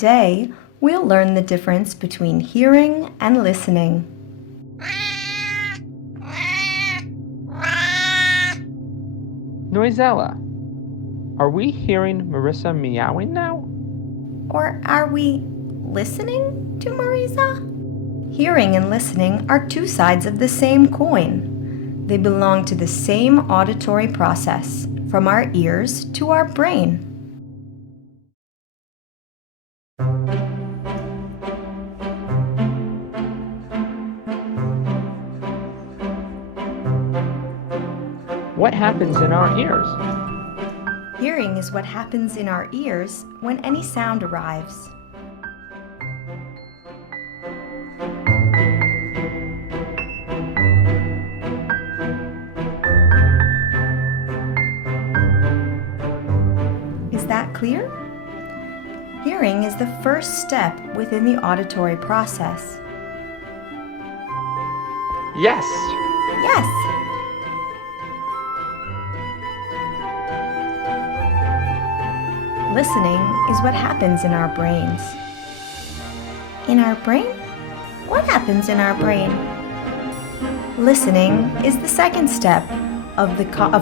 Today, we'll learn the difference between hearing and listening. Noisella, are we hearing Marissa meowing now? Or are we listening to Marisa? Hearing and listening are two sides of the same coin. They belong to the same auditory process, from our ears to our brain. What happens in our ears? Hearing is what happens in our ears when any sound arrives. Is that clear? Hearing is the first step within the auditory process. Yes. Yes! Listening is what happens in our brains. In our brain? What happens in our brain? Listening is the second step of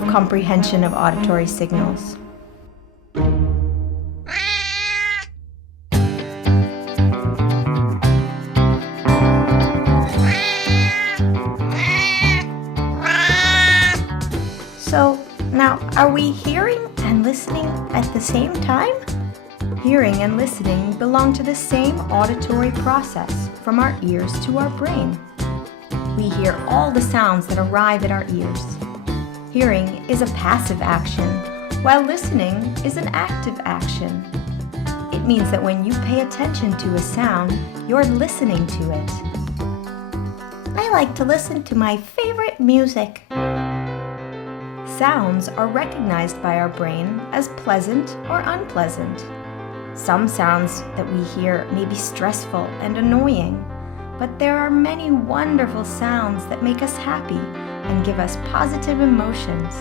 comprehension of auditory signals. So, now, are we hearing and listening at the same time? Hearing and listening belong to the same auditory process, from our ears to our brain. We hear all the sounds that arrive at our ears. Hearing is a passive action, while listening is an active action. It means that when you pay attention to a sound, you're listening to it. I like to listen to my favorite music. Sounds are recognized by our brain as pleasant or unpleasant. Some sounds that we hear may be stressful and annoying, but there are many wonderful sounds that make us happy and give us positive emotions.